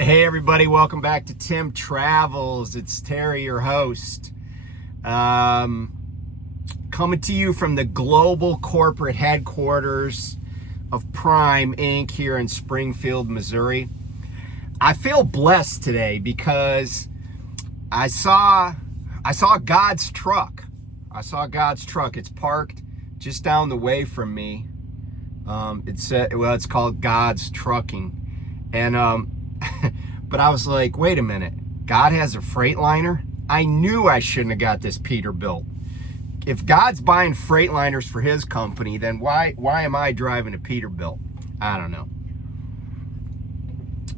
Hey everybody, welcome back to Tim Travels. It's Terry, your host. Coming to you from the global corporate headquarters of Prime Inc. here in Springfield, Missouri. I feel blessed today because I saw God's truck. It's parked just down the way from me. It's called God's Trucking. And but I was like, wait a minute, God has a Freightliner? I knew I shouldn't have got this Peterbilt. If God's buying Freightliners for his company, then why am I driving a Peterbilt? I don't know.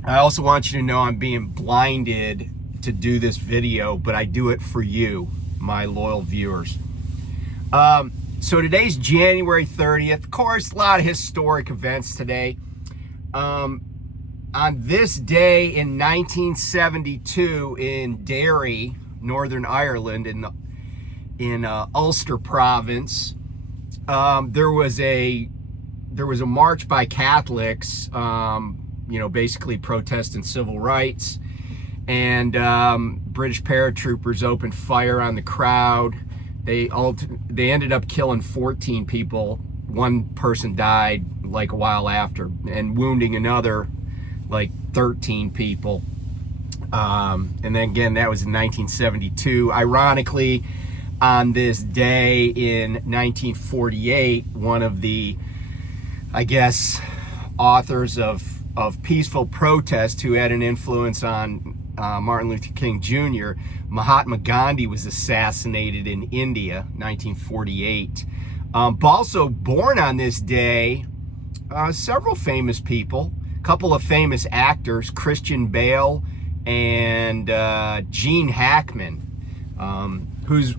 I also want you to know I'm being blinded to do this video, but I do it for you, my loyal viewers. So today's January 30th. Of course, a lot of historic events today. On this day in 1972 in Derry, Northern Ireland, in Ulster Province, there was a march by Catholics, basically protesting civil rights, and British paratroopers opened fire on the crowd. They ended up killing 14 people. One person died like a while after, and wounding another like 13 people. And then again, that was in 1972. Ironically, on this day in 1948, one of the, I guess, authors of peaceful protest who had an influence on Martin Luther King Jr., Mahatma Gandhi, was assassinated in India, 1948. Also born on this day, several famous people. Couple of famous actors, Christian Bale and Gene Hackman, who's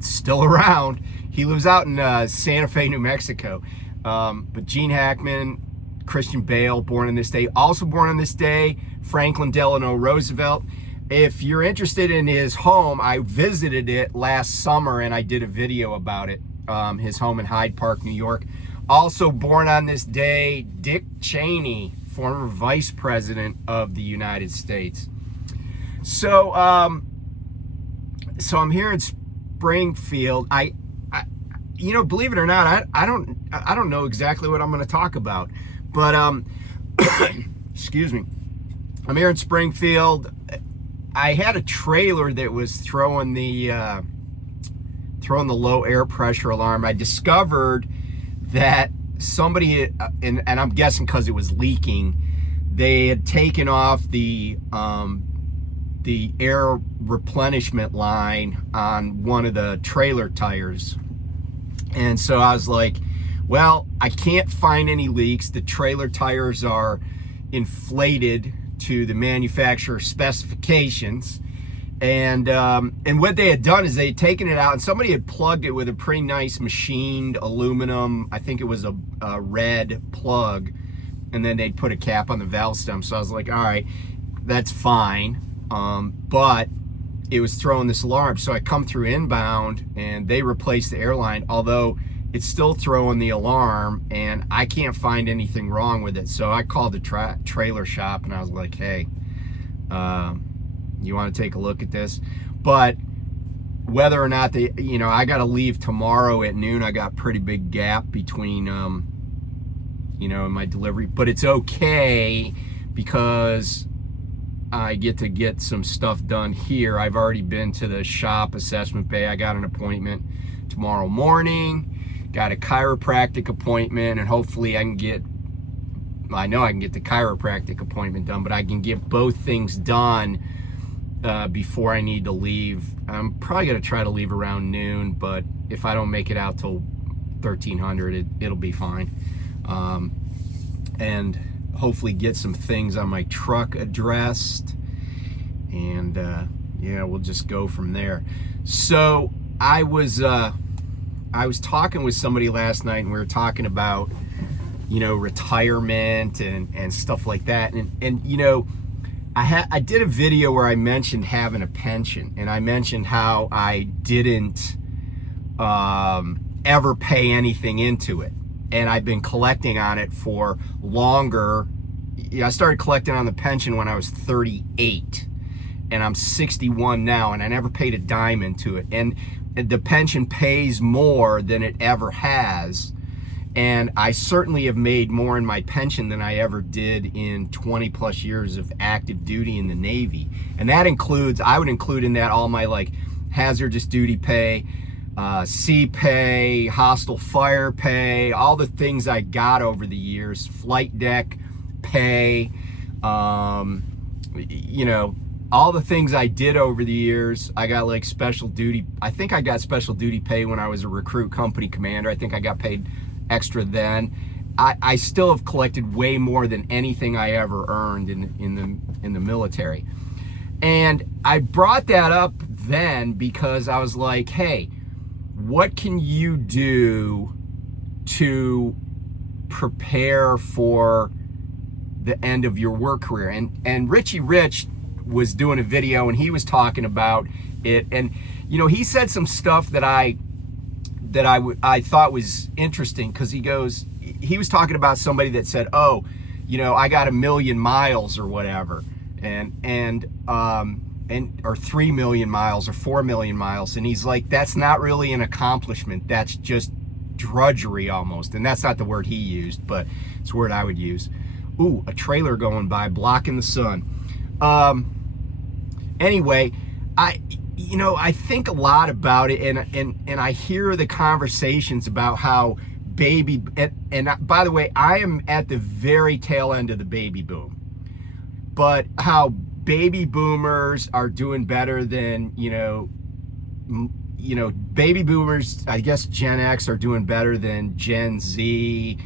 still around. He lives out in Santa Fe, New Mexico. But Gene Hackman, Christian Bale, born on this day. Also born on this day, Franklin Delano Roosevelt. If you're interested in his home, I visited it last summer and I did a video about it. His home in Hyde Park, New York. Also born on this day, Dick Cheney, former vice president of the United States. So I'm here in Springfield. I believe it or not, I don't know exactly what I'm going to talk about, but excuse me. I'm here in Springfield. I had a trailer that was throwing the low air pressure alarm. I discovered that somebody, and I'm guessing because it was leaking, they had taken off the air replenishment line on one of the trailer tires. And so I was like, well, I can't find any leaks. The trailer tires are inflated to the manufacturer's specifications. And what they had done is they had taken it out and somebody had plugged it with a pretty nice machined aluminum, I think it was a red plug, and then they'd put a cap on the valve stem. So I was like, all right, that's fine. But it was throwing this alarm. So I come through inbound and they replaced the airline, although it's still throwing the alarm and I can't find anything wrong with it. So I called the trailer shop and I was like, hey, you want to take a look at this? But whether or not they, I got to leave tomorrow at noon. I got a pretty big gap between, my delivery, but it's okay because I get to get some stuff done here. I've already been to the shop assessment bay. I got an appointment tomorrow morning, got a chiropractic appointment, and hopefully I know I can get the chiropractic appointment done, but I can get both things done before I need to leave. I'm probably going to try to leave around noon, but if I don't make it out till 1300, it'll be fine. And hopefully get some things on my truck addressed, and we'll just go from there. So I was talking with somebody last night, and we were talking about retirement and stuff like that, and I did a video where I mentioned having a pension, and I mentioned how I didn't ever pay anything into it, and I've been collecting on it for longer, yeah, I started collecting on the pension when I was 38, and I'm 61 now, and I never paid a dime into it. And the pension pays more than it ever has. And I certainly have made more in my pension than I ever did in 20 plus years of active duty in the Navy. And that includes, I would include in that all my like hazardous duty pay, sea pay, hostile fire pay, all the things I got over the years, flight deck pay, you know, all the things I did over the years. I got like special duty. I think I got special duty pay when I was a recruit company commander. I think I got paid extra then. I still have collected way more than anything I ever earned in the military. And I brought that up then because I was like, hey, what can you do to prepare for the end of your work career? And Richie Rich was doing a video and he was talking about it, and you know, he said some stuff that I thought was interesting, because he was talking about somebody that said, oh, you know, I got 1 million miles or whatever, or 3 million miles or 4 million miles, and he's like, that's not really an accomplishment, that's just drudgery almost. And that's not the word he used, but it's a word I would use. Ooh, a trailer going by blocking the sun. Anyway, I think a lot about it, and I hear the conversations about how and by the way, I am at the very tail end of the baby boom, but how baby boomers are doing better than, baby boomers, I guess Gen X are doing better than Gen Z,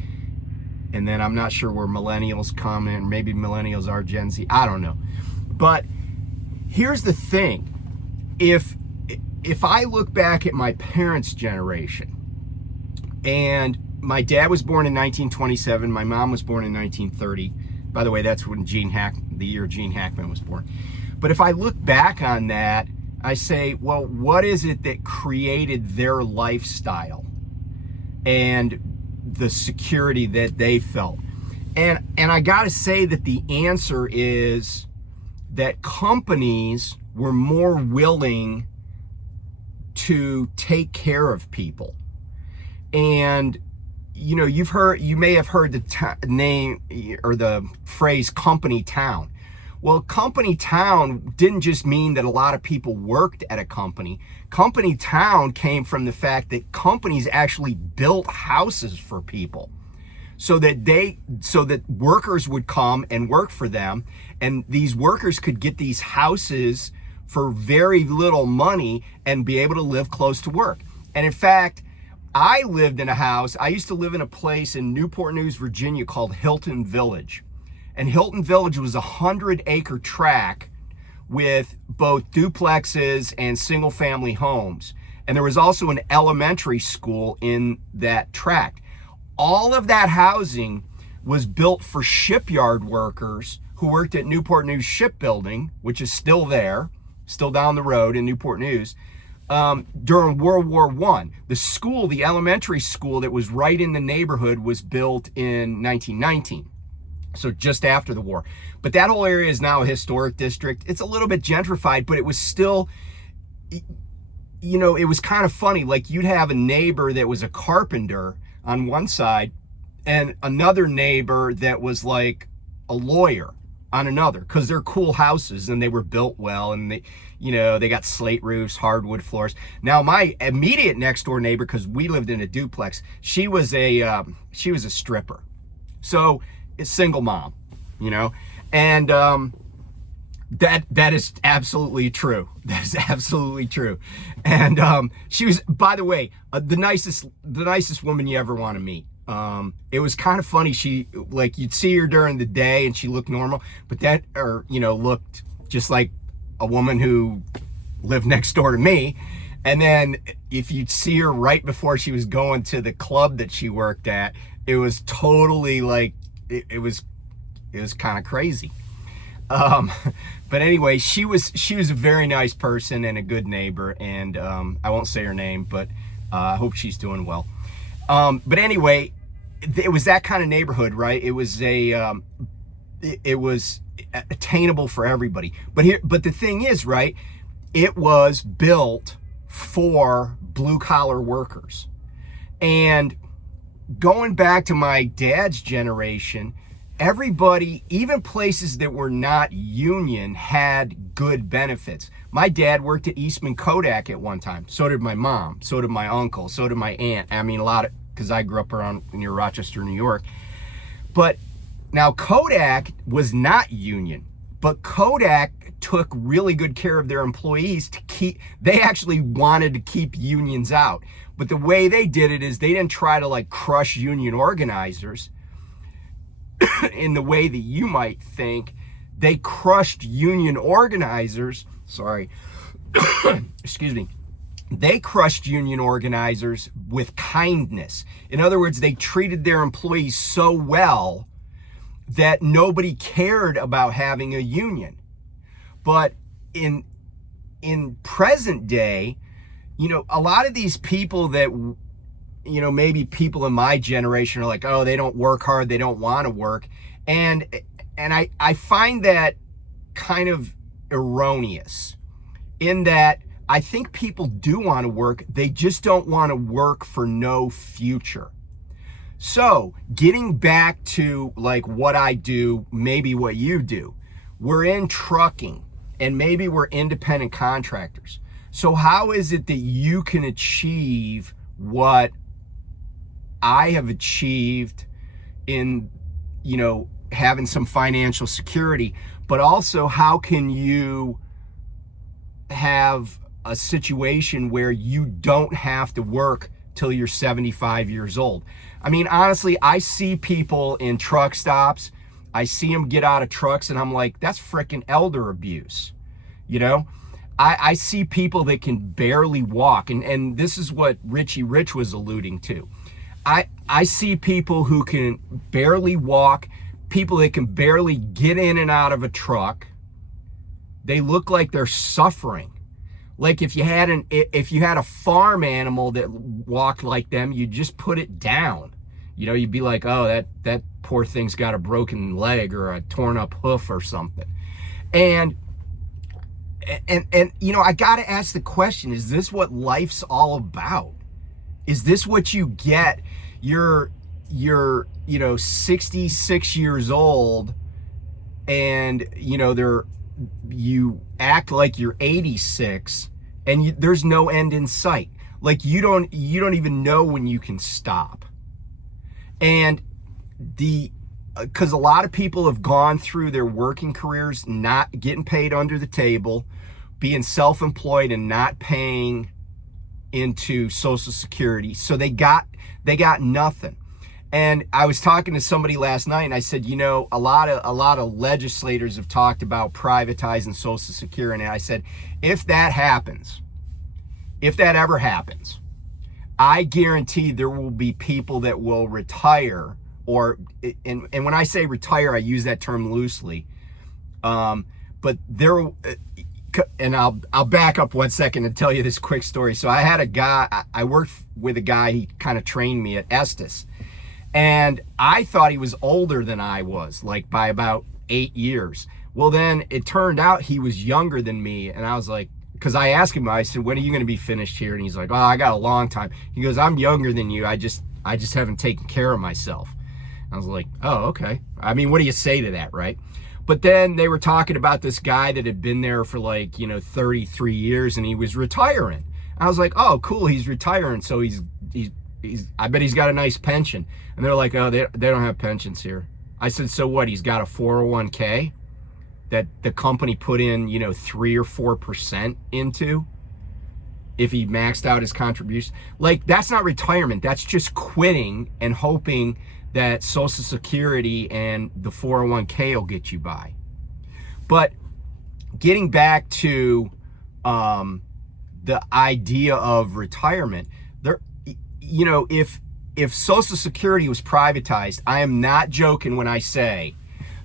and then I'm not sure where millennials come in. Maybe millennials are Gen Z, I don't know. But here's the thing. If I look back at my parents' generation, and my dad was born in 1927, my mom was born in 1930. By the way, that's when the year Gene Hackman was born. But if I look back on that, I say, well, what is it that created their lifestyle and the security that they felt? And I gotta say that the answer is that companies were more willing to take care of people. And you may have heard the name or the phrase company town. Well, company town didn't just mean that a lot of people worked at a company. Company town came from the fact that companies actually built houses for people, so that workers would come and work for them, and these workers could get these houses for very little money and be able to live close to work. And in fact, I lived in a house. I used to live in a place in Newport News, Virginia called Hilton Village. And Hilton Village was a 100-acre tract with both duplexes and single-family homes. And there was also an elementary school in that tract. All of that housing was built for shipyard workers who worked at Newport News Shipbuilding, which is still there, still down the road in Newport News, during World War I. The elementary school that was right in the neighborhood was built in 1919. So just after the war. But that whole area is now a historic district. It's a little bit gentrified, but it was still, it was kind of funny. Like, you'd have a neighbor that was a carpenter on one side and another neighbor that was like a lawyer on another, because they're cool houses and they were built well, and they got slate roofs, hardwood floors. Now my immediate next door neighbor, because we lived in a duplex, she was a stripper. So a single mom, and that is absolutely true. That is absolutely true. And she was, by the way, the nicest woman you ever want to meet. It was kind of funny. She, like, you'd see her during the day and she looked normal, but looked just like a woman who lived next door to me. And then if you'd see her right before she was going to the club that she worked at, it was totally like, it was kind of crazy. But anyway, she was a very nice person and a good neighbor, and I won't say her name, but I hope she's doing well. But anyway, it was that kind of neighborhood, right? It was it was attainable for everybody. But the thing is, right, it was built for blue collar workers. And going back to my dad's generation, everybody, even places that were not union, had good benefits. My dad worked at Eastman Kodak at one time. So did my mom. So did my uncle. So did my aunt. I mean, because I grew up around near Rochester, New York. But now Kodak was not union, but Kodak took really good care of their employees they actually wanted to keep unions out. But the way they did it is they didn't try to like crush union organizers in the way that you might think. They crushed union organizers. Sorry. Excuse me. They crushed union organizers with kindness. In other words, they treated their employees so well that nobody cared about having a union. But in present day, you know, a lot of these people that, you know, maybe people in my generation are like, oh, they don't work hard, they don't want to work. And I find that kind of erroneous, in that I think people do want to work, they just don't want to work for no future. So getting back to like what I do, maybe what you do, we're in trucking and maybe we're independent contractors. So how is it that you can achieve what I have achieved in, you know, having some financial security, but also how can you have a situation where you don't have to work till you're 75 years old? I mean, honestly, I see people in truck stops, I see them get out of trucks and I'm like, that's freaking elder abuse. You know, I see people that can barely walk, and this is what Richie Rich was alluding to. I see people who can barely walk, people that can barely get in and out of a truck. They look like they're suffering. Like if you had a farm animal that walked like them, you just put it down. You know, you'd be like, oh, that poor thing's got a broken leg or a torn up hoof or something. And you know, I got to ask the question, is this what life's all about? Is this what you get? You're you know, 66 years old and, you know, you act like you're 86 and there's no end in sight. Like you don't even know when you can stop. And because a lot of people have gone through their working careers not getting paid under the table, being self-employed and not paying into Social Security. So they got nothing. And I was talking to somebody last night and I said, you know, a lot of legislators have talked about privatizing Social Security. And I said, if that ever happens, I guarantee there will be people that will retire, and when I say retire, I use that term loosely. But there, and I'll back up 1 second and tell you this quick story. So I worked with a guy, he kind of trained me at Estes. And I thought he was older than I was, like by about 8 years. Well, then it turned out he was younger than me. And I was like, because I asked him, I said, when are you going to be finished here? And he's like, oh, I got a long time. He goes, I'm younger than you. I just haven't taken care of myself. I was like, oh, okay. I mean, what do you say to that, right? But then they were talking about this guy that had been there for like, you know, 33 years and he was retiring. I was like, oh, cool. He's retiring. So he's I bet he's got a nice pension. And they're like, oh, they don't have pensions here. I said, so what? He's got a 401k that the company put in, you know, 3 or 4% into if he maxed out his contribution. Like, that's not retirement. That's just quitting and hoping that Social Security and the 401k will get you by. But getting back to the idea of retirement, there, you know, if Social Security was privatized, I am not joking when I say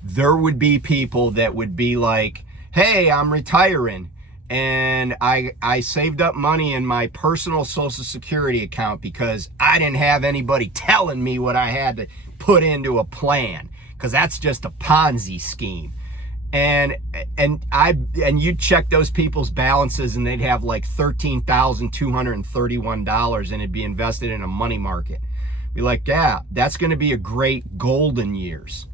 there would be people that would be like, hey, I'm retiring and I saved up money in my personal Social Security account because I didn't have anybody telling me what I had to put into a plan. because that's just a Ponzi scheme. And you check those people's balances and they'd have like $13,231 and it'd be invested in a money market. Be like, yeah, that's going to be a great golden years.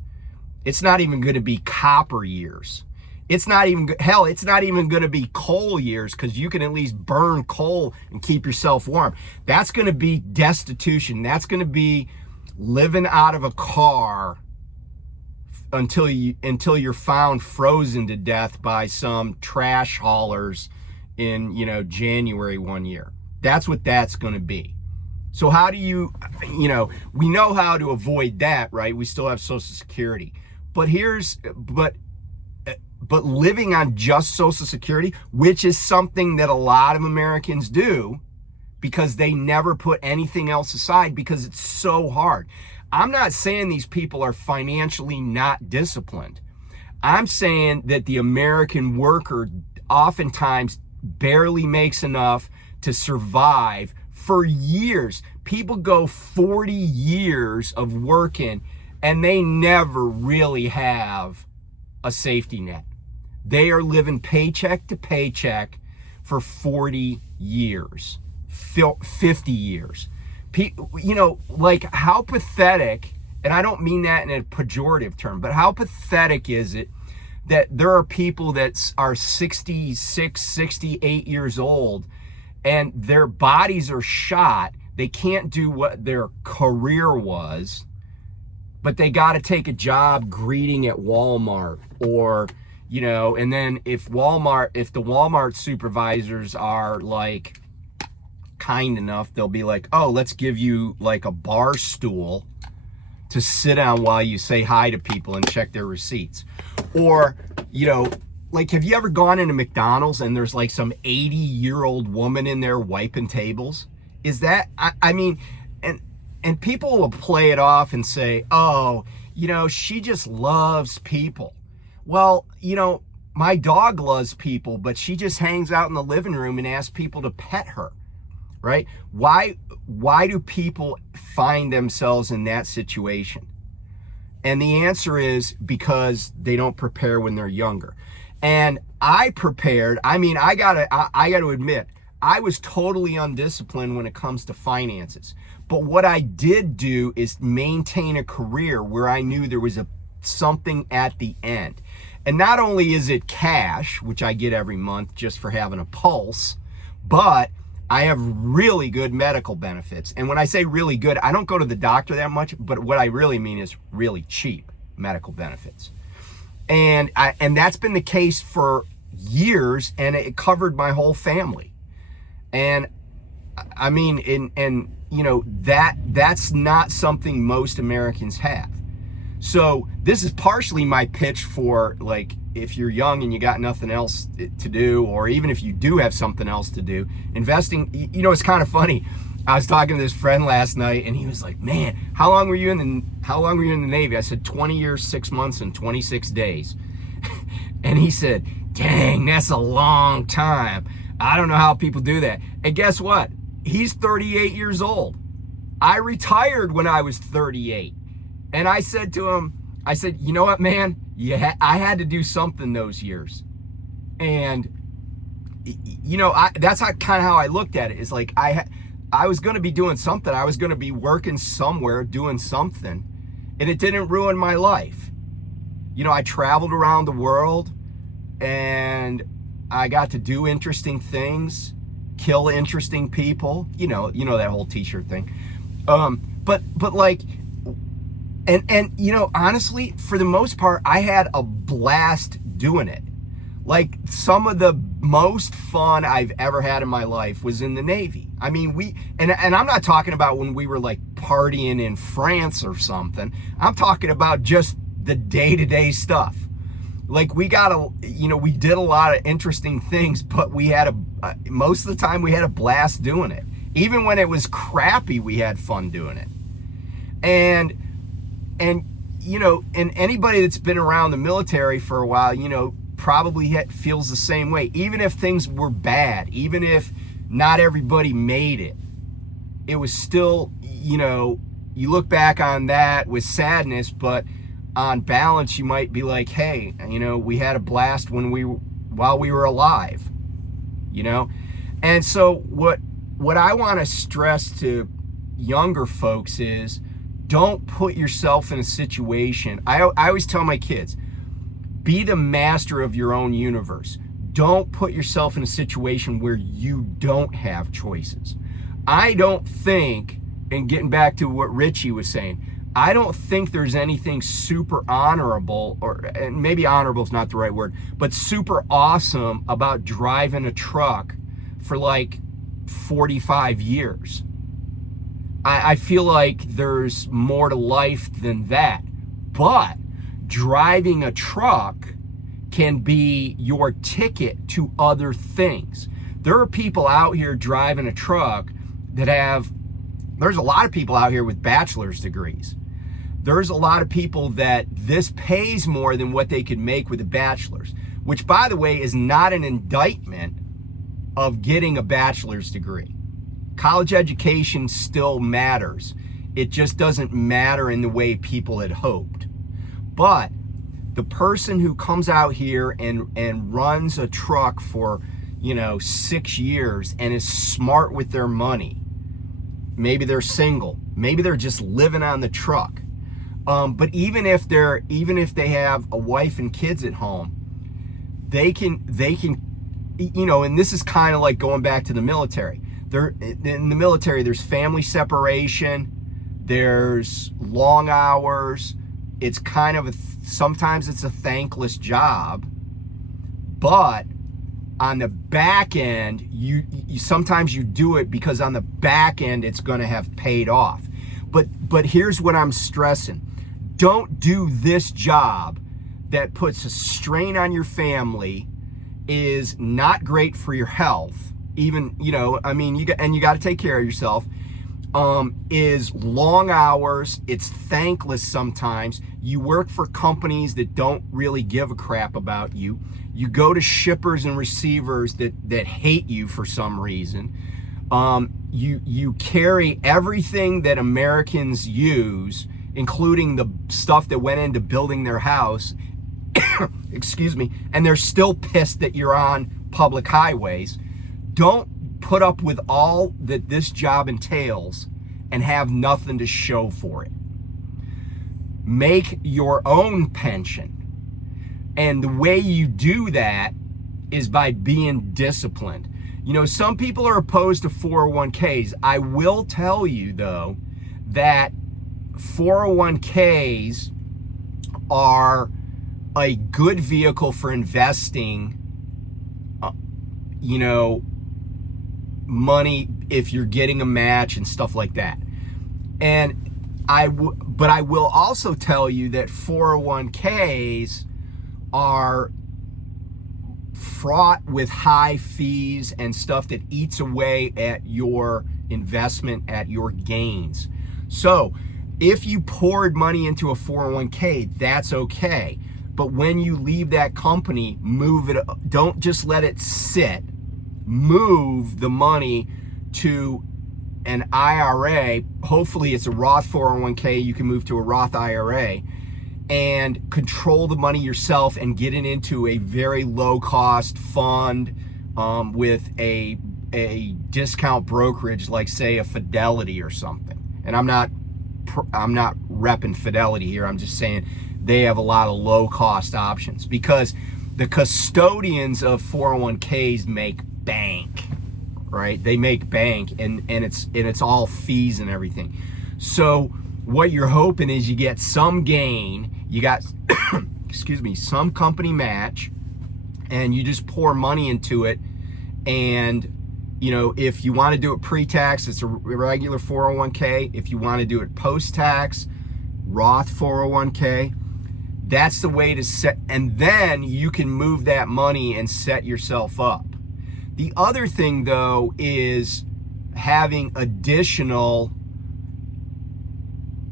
It's not even going to be copper years. It's not even, hell, it's not even going to be coal years, because you can at least burn coal and keep yourself warm. That's going to be destitution. That's going to be living out of a car until you're found frozen to death by some trash haulers in, January one year. That's what that's going to be. So how do we know how to avoid that, right? We still have Social Security. But living on just Social Security, which is something that a lot of Americans do because they never put anything else aside because it's so hard. I'm not saying these people are financially not disciplined. I'm saying that the American worker oftentimes barely makes enough to survive for years. People go 40 years of working and they never really have a safety net. They are living paycheck to paycheck for 40 years, 50 years. Like, how pathetic, and I don't mean that in a pejorative term, but how pathetic is it that there are people that are 66, 68 years old and their bodies are shot. They can't do what their career was, but they got to take a job greeting at Walmart or, and then if the Walmart supervisors are like kind enough, they'll be like, oh, let's give you like a bar stool to sit on while you say hi to people and check their receipts. Or, like, have you ever gone into McDonald's and there's like some 80-year-old woman in there wiping tables? Is that, I mean, and people will play it off and say, oh, she just loves people. Well, my dog loves people, but she just hangs out in the living room and asks people to pet her, right? Why do people find themselves in that situation? And the answer is because they don't prepare when they're younger. And I prepared. I mean, I gotta admit, I was totally undisciplined when it comes to finances. But what I did do is maintain a career where I knew there was something at the end. And not only is it cash, which I get every month just for having a pulse, but I have really good medical benefits. And when I say really good, I don't go to the doctor that much, but what I really mean is really cheap medical benefits. And that's been the case for years, and it covered my whole family. And I mean, that's not something most Americans have. So this is partially my pitch for, like, if you're young and you got nothing else to do, or even if you do have something else to do, investing, it's kind of funny. I was talking to this friend last night and he was like, man, how long were you in the Navy? I said 20 years, 6 months, and 26 days. And he said, dang, that's a long time. I don't know how people do that. And guess what? He's 38 years old. I retired when I was 38. And I said to him, you know what, man? I had to do something those years. And, that's kind of how I looked at it. It's like I was going to be doing something. I was going to be working somewhere, doing something. And it didn't ruin my life. I traveled around the world and I got to do interesting things, kill interesting people. You know that whole t-shirt thing. But like, and honestly, for the most part, I had a blast doing it. Like, some of the most fun I've ever had in my life was in the Navy. I mean, and I'm not talking about when we were like partying in France or something. I'm talking about just the day-to-day stuff. Like, we did a lot of interesting things, but we had most of the time we had a blast doing it. Even when it was crappy, we had fun doing it. And anybody that's been around the military for a while, probably feels the same way. Even if things were bad, even if not everybody made it, it was still, you look back on that with sadness, but on balance, you might be like, hey, you know, we had a blast while we were alive, you know? And so what I want to stress to younger folks is, don't put yourself in a situation. I always tell my kids, be the master of your own universe. Don't put yourself in a situation where you don't have choices. I don't think, and getting back to what Richie was saying, I don't think there's anything super honorable, and maybe honorable is not the right word, but super awesome about driving a truck for like 45 years. I feel like there's more to life than that. But driving a truck can be your ticket to other things. There are people out here driving a truck there's a lot of people out here with bachelor's degrees. There's a lot of people that this pays more than what they could make with a bachelor's, which, by the way, is not an indictment of getting a bachelor's degree. College education still matters. It just doesn't matter in the way people had hoped. But the person who comes out here and runs a truck for, 6 years and is smart with their money, maybe they're single, maybe they're just living on the truck. But even if they have a wife and kids at home, they can, and this is kind of like going back to the military. In the military, there's family separation, there's long hours. It's kind of sometimes it's a thankless job, but on the back end, you sometimes you do it because on the back end it's going to have paid off. But here's what I'm stressing: don't do this job that puts a strain on your family, is not great for your health. Even, you got to take care of yourself. Is long hours. It's thankless sometimes. You work for companies that don't really give a crap about you. You go to shippers and receivers that hate you for some reason. You carry everything that Americans use, including the stuff that went into building their house, excuse me, and they're still pissed that you're on public highways. Don't put up with all that this job entails and have nothing to show for it. Make your own pension. And the way you do that is by being disciplined. Some people are opposed to 401ks. I will tell you, though, that 401ks are a good vehicle for investing, money if you're getting a match and stuff like that. But I will also tell you that 401ks are fraught with high fees and stuff that eats away at your investment, at your gains. So if you poured money into a 401k, that's okay. But when you leave that company, move it. Don't just let it sit. Move the money to an IRA. Hopefully it's a Roth 401k. You can move to a Roth IRA and control the money yourself and get it into a very low cost fund with a discount brokerage, like say a Fidelity or something. And I'm not repping Fidelity here. I'm just saying they have a lot of low cost options, because the custodians of 401ks make bank, right? They make bank, and it's all fees and everything. So what you're hoping is you get some gain, you got excuse me, some company match, and you just pour money into it. And if you want to do it pre-tax, it's a regular 401k. If you want to do it post-tax, Roth 401k. That's the way to set, and then you can move that money and set yourself up. The other thing, though, is having additional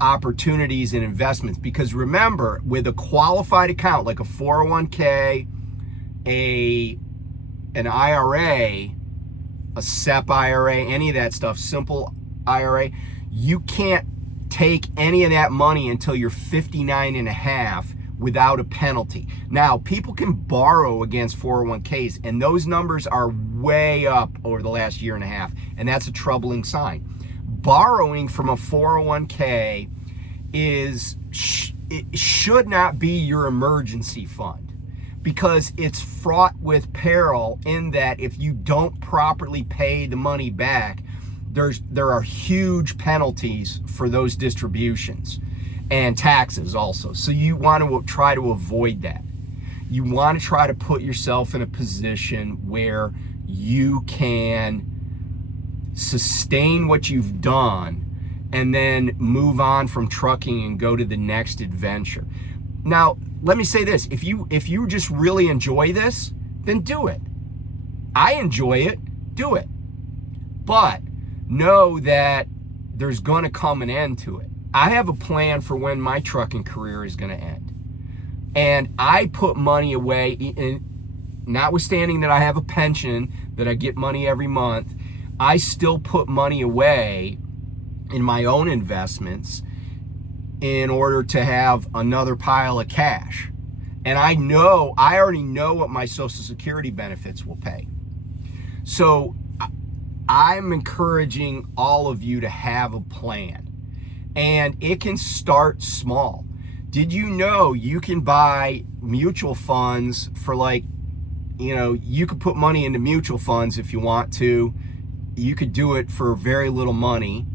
opportunities and investments, because remember, with a qualified account like a 401k, an IRA, a SEP IRA, any of that stuff, simple IRA, you can't take any of that money until you're 59 and a half without a penalty. Now, people can borrow against 401ks, and those numbers are way up over the last year and a half, and that's a troubling sign. Borrowing from a 401k it should not be your emergency fund, because it's fraught with peril in that if you don't properly pay the money back, there are huge penalties for those distributions and taxes also. So you want to try to avoid that. You want to try to put yourself in a position where you can sustain what you've done and then move on from trucking and go to the next adventure. Now, let me say this. If you just really enjoy this, then do it. I enjoy it, do it. But know that there's going to come an end to it. I have a plan for when my trucking career is going to end. And I put money away, notwithstanding that I have a pension, that I get money every month, I still put money away in my own investments in order to have another pile of cash. And I already know what my Social Security benefits will pay. So I'm encouraging all of you to have a plan. And it can start small. Did you know you can buy mutual funds for you could put money into mutual funds if you want to. You could do it for very little money,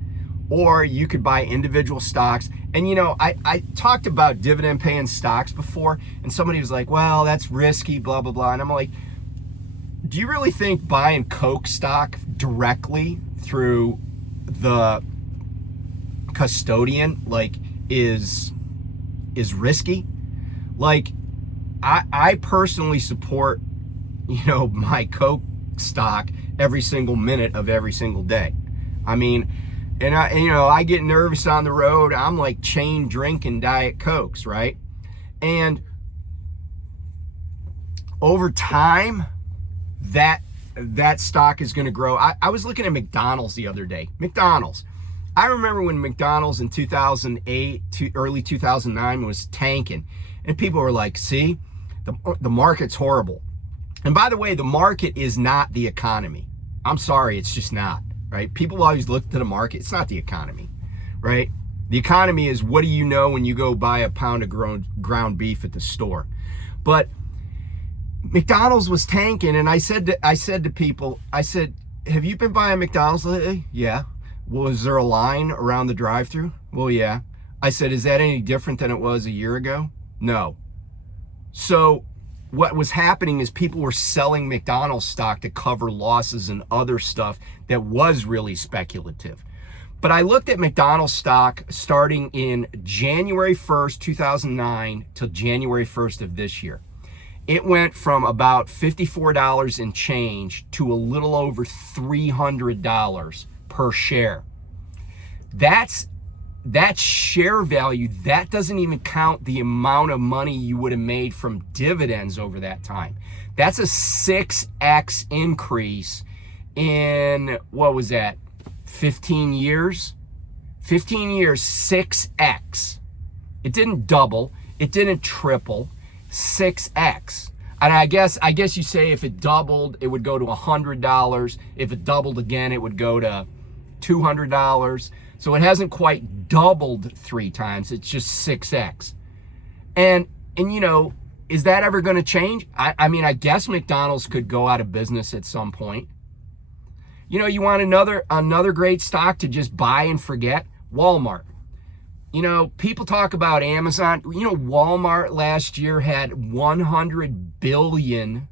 or you could buy individual stocks. And I talked about dividend paying stocks before, and somebody was like, well, that's risky, blah, blah, blah. And I'm like, do you really think buying Coke stock directly through the custodian is risky? I personally support my Coke stock every single minute of every single day. I mean, and I get nervous on the road. I'm like chain drinking Diet Cokes, right? And over time, that stock is going to grow. I was looking at McDonald's the other day. McDonald's. I remember when McDonald's in 2008 to early 2009 was tanking, and people were like, see, the market's horrible. And by the way, the market is not the economy. I'm sorry, it's just not, right? People always look to the market. It's not the economy, right? The economy is, what do you know when you go buy a pound of ground beef at the store? But McDonald's was tanking, and I said to people, I said, have you been buying McDonald's lately? Yeah. Was there a line around the drive-thru? Well, yeah. I said, is that any different than it was a year ago? No. So what was happening is people were selling McDonald's stock to cover losses and other stuff that was really speculative. But I looked at McDonald's stock starting in January 1st, 2009 till January 1st of this year. It went from about $54 and change to a little over $300 per share. That's share value. That doesn't even count the amount of money you would have made from dividends over that time. That's a 6x increase in, what was that, 15 years? 15 years, 6x. It didn't double, it didn't triple, 6x. And I guess you say if it doubled, it would go to $100. If it doubled again, it would go to $200. So it hasn't quite doubled 3 times. It's just 6x. And is that ever going to change? I mean, I guess McDonald's could go out of business at some point. You want another great stock to just buy and forget? Walmart. People talk about Amazon. Walmart last year had $100 billion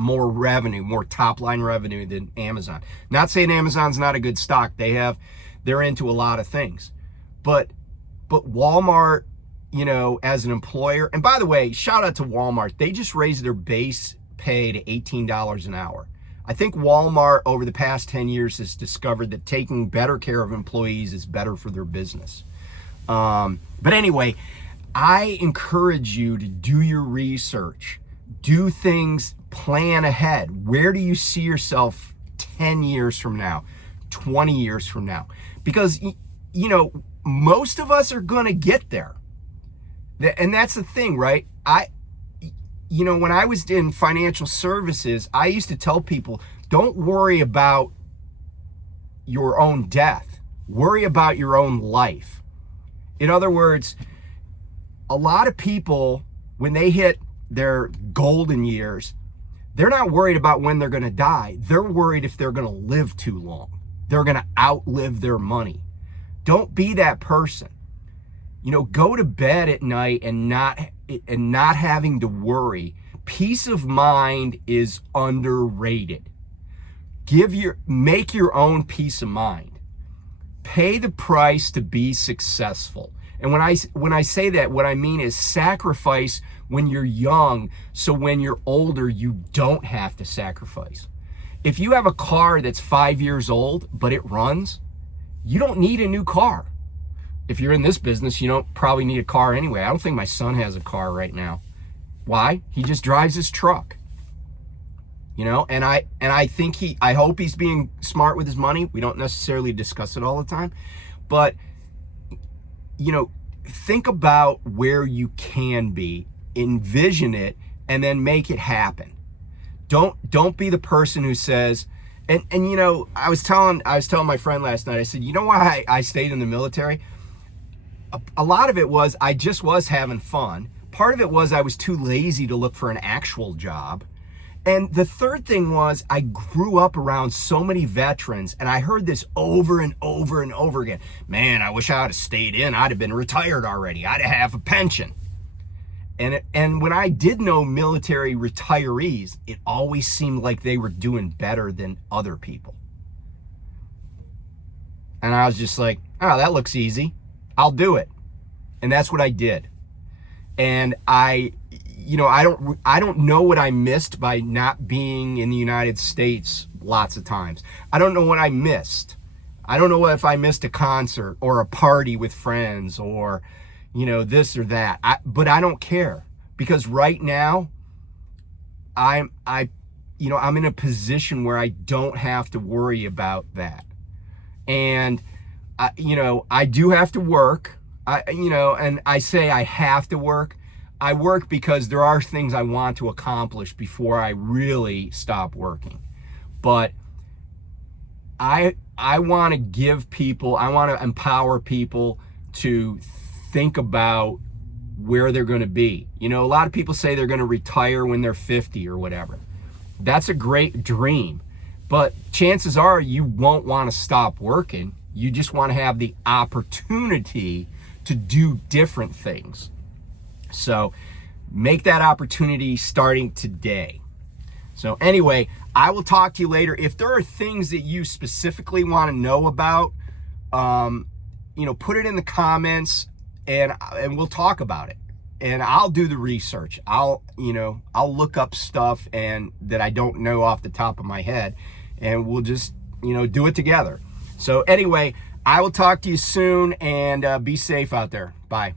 more revenue, more top line revenue than Amazon. Not saying Amazon's not a good stock. They're into a lot of things. But Walmart, as an employer, and by the way, shout out to Walmart. They just raised their base pay to $18 an hour. I think Walmart over the past 10 years has discovered that taking better care of employees is better for their business. But anyway, I encourage you to do your research, do things, plan ahead. Where do you see yourself 10 years from now? 20 years from now? Because, you know, most of us are going to get there. And that's the thing, right? You know, when I was in financial services, I used to tell people, don't worry about your own death. Worry about your own life. In other words, a lot of people, when they hit their golden years, they're not worried about when they're going to die. They're worried if they're going to live too long. They're going to outlive their money. Don't be that person. You know, go to bed at night and not having to worry. Peace of mind is underrated. Make your own peace of mind. Pay the price to be successful. And when I say that, what I mean is sacrifice when you're young, so when you're older, you don't have to sacrifice. If you have a car that's 5 years old, but it runs, you don't need a new car. If you're in this business, you don't probably need a car anyway. I don't think my son has a car right now. Why? He just drives his truck. You know, and I think I hope he's being smart with his money. We don't necessarily discuss it all the time, but you know, think about where you can be, envision it, and then make it happen. Don't be the person who says, and you know, I was telling my friend last night, I said, you know why I stayed in the military? A lot of it was I just was having fun. Part of it was I was too lazy to look for an actual job. And the third thing was I grew up around so many veterans, and I heard this over and over and over again. Man, I wish I would have stayed in. I'd have been retired already. I'd have a pension. And when I did know military retirees, it always seemed like they were doing better than other people. And I was just like, oh, that looks easy. I'll do it. And that's what I did. And you know, I don't know what I missed by not being in the United States lots of times. I don't know what I missed. I don't know if I missed a concert or a party with friends or, you know, this or that. But I don't care, because right now I'm in a position where I don't have to worry about that. And you know, I do have to work. And I say I have to work. I work because there are things I want to accomplish before I really stop working. But I want to give people, I want to empower people to think about where they're going to be. You know, a lot of people say they're going to retire when they're 50 or whatever. That's a great dream. But chances are you won't want to stop working. You just want to have the opportunity to do different things. So make that opportunity starting today. So anyway, I will talk to you later. If there are things that you specifically want to know about, you know, put it in the comments and we'll talk about it. And I'll do the research. I'll look up stuff and that I don't know off the top of my head, and we'll just, you know, do it together. So anyway, I will talk to you soon, and be safe out there. Bye.